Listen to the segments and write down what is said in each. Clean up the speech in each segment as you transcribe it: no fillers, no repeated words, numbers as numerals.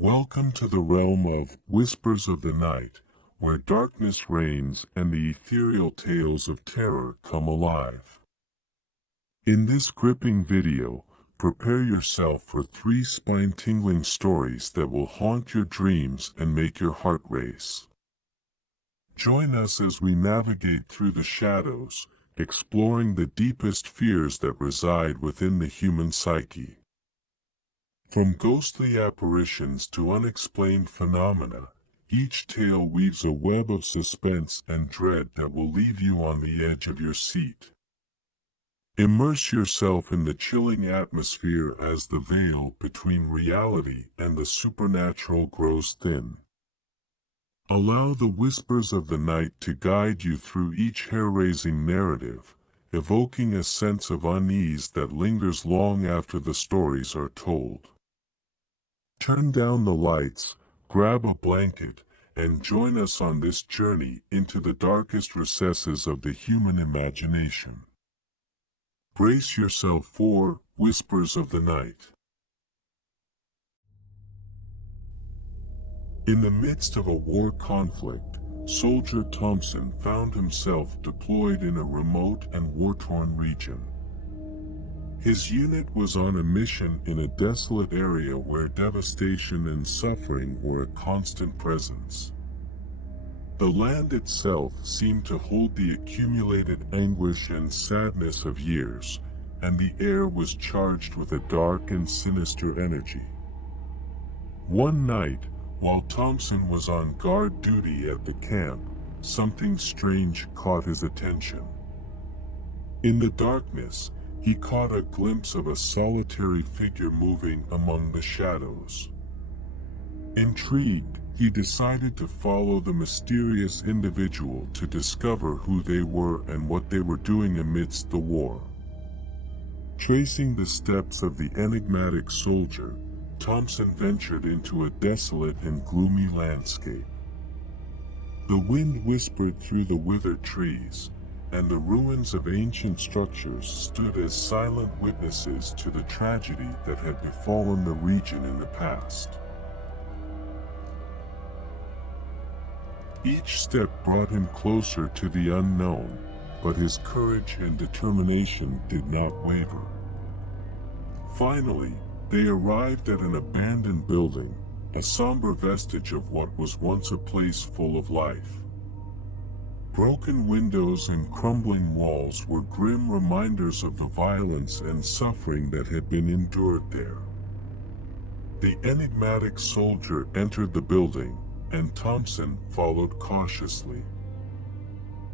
Welcome to the realm of Whispers of the Night, where darkness reigns and the ethereal tales of terror come alive. In this gripping video, prepare yourself for three spine-tingling stories that will haunt your dreams and make your heart race. Join us as we navigate through the shadows, exploring the deepest fears that reside within the human psyche. From ghostly apparitions to unexplained phenomena, each tale weaves a web of suspense and dread that will leave you on the edge of your seat. Immerse yourself in the chilling atmosphere as the veil between reality and the supernatural grows thin. Allow the whispers of the night to guide you through each hair-raising narrative, evoking a sense of unease that lingers long after the stories are told. Turn down the lights, grab a blanket, and join us on this journey into the darkest recesses of the human imagination. Brace yourself for Whispers of the Night. In the midst of a war conflict, Soldier Thompson found himself deployed in a remote and war-torn region. His unit was on a mission in a desolate area where devastation and suffering were a constant presence. The land itself seemed to hold the accumulated anguish and sadness of years, and the air was charged with a dark and sinister energy. One night, while Thompson was on guard duty at the camp, something strange caught his attention. In the darkness, he caught a glimpse of a solitary figure moving among the shadows. Intrigued, he decided to follow the mysterious individual to discover who they were and what they were doing amidst the war. Tracing the steps of the enigmatic soldier, Thompson ventured into a desolate and gloomy landscape. The wind whispered through the withered trees, and the ruins of ancient structures stood as silent witnesses to the tragedy that had befallen the region in the past. Each step brought him closer to the unknown, but his courage and determination did not waver. Finally, they arrived at an abandoned building, a somber vestige of what was once a place full of life. Broken windows and crumbling walls were grim reminders of the violence and suffering that had been endured there. The enigmatic soldier entered the building, and Thompson followed cautiously.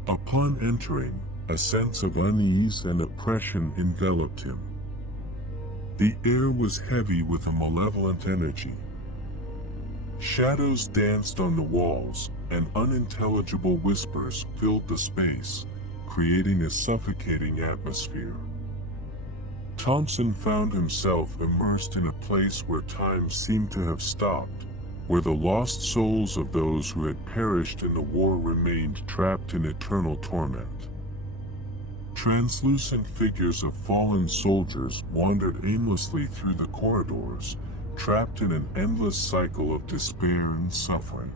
Upon entering, a sense of unease and oppression enveloped him. The air was heavy with a malevolent energy. Shadows danced on the walls, and unintelligible whispers filled the space, creating a suffocating atmosphere. Thompson found himself immersed in a place where time seemed to have stopped, where the lost souls of those who had perished in the war remained trapped in eternal torment. Translucent figures of fallen soldiers wandered aimlessly through the corridors, trapped in an endless cycle of despair and suffering.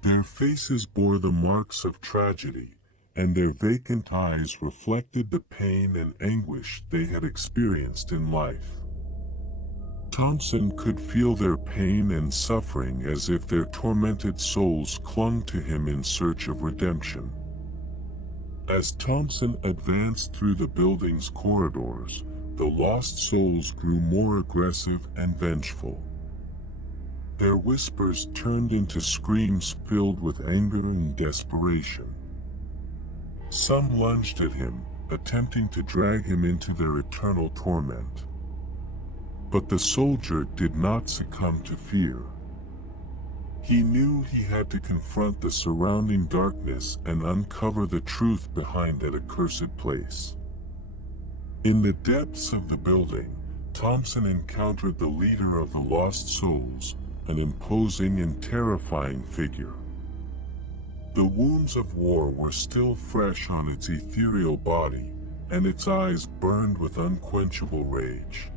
Their faces bore the marks of tragedy, and their vacant eyes reflected the pain and anguish they had experienced in life. Thompson could feel their pain and suffering as if their tormented souls clung to him in search of redemption. As Thompson advanced through the building's corridors, the lost souls grew more aggressive and vengeful. Their whispers turned into screams filled with anger and desperation. Some lunged at him, attempting to drag him into their eternal torment. But the soldier did not succumb to fear. He knew he had to confront the surrounding darkness and uncover the truth behind that accursed place. In the depths of the building, Thompson encountered the leader of the lost souls, an imposing and terrifying figure. The wounds of war were still fresh on its ethereal body, and its eyes burned with unquenchable rage.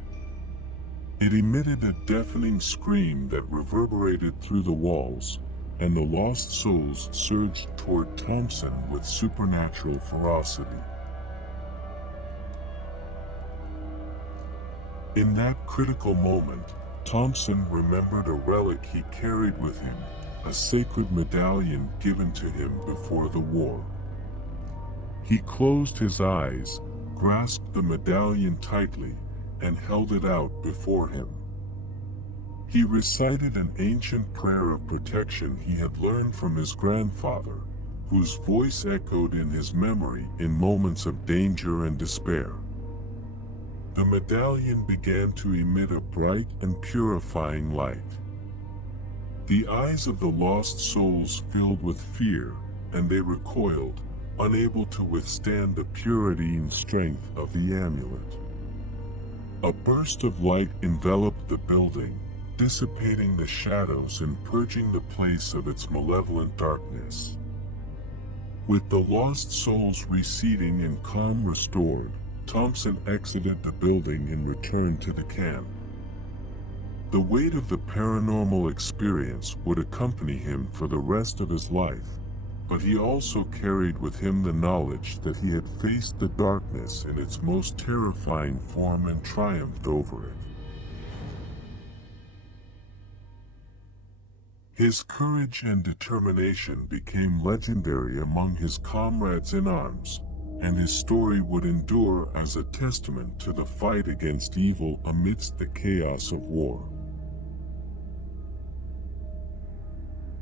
It emitted a deafening scream that reverberated through the walls, and the lost souls surged toward Thompson with supernatural ferocity. In that critical moment, Thompson remembered a relic he carried with him, a sacred medallion given to him before the war. He closed his eyes, grasped the medallion tightly, and held it out before him. He recited an ancient prayer of protection he had learned from his grandfather, whose voice echoed in his memory in moments of danger and despair. The medallion began to emit a bright and purifying light. The eyes of the lost souls filled with fear, and they recoiled, unable to withstand the purity and strength of the amulet. A burst of light enveloped the building, dissipating the shadows and purging the place of its malevolent darkness. With the lost souls receding and calm restored, Thompson exited the building and returned to the camp. The weight of the paranormal experience would accompany him for the rest of his life, but he also carried with him the knowledge that he had faced the darkness in its most terrifying form and triumphed over it. His courage and determination became legendary among his comrades in arms, and his story would endure as a testament to the fight against evil amidst the chaos of war.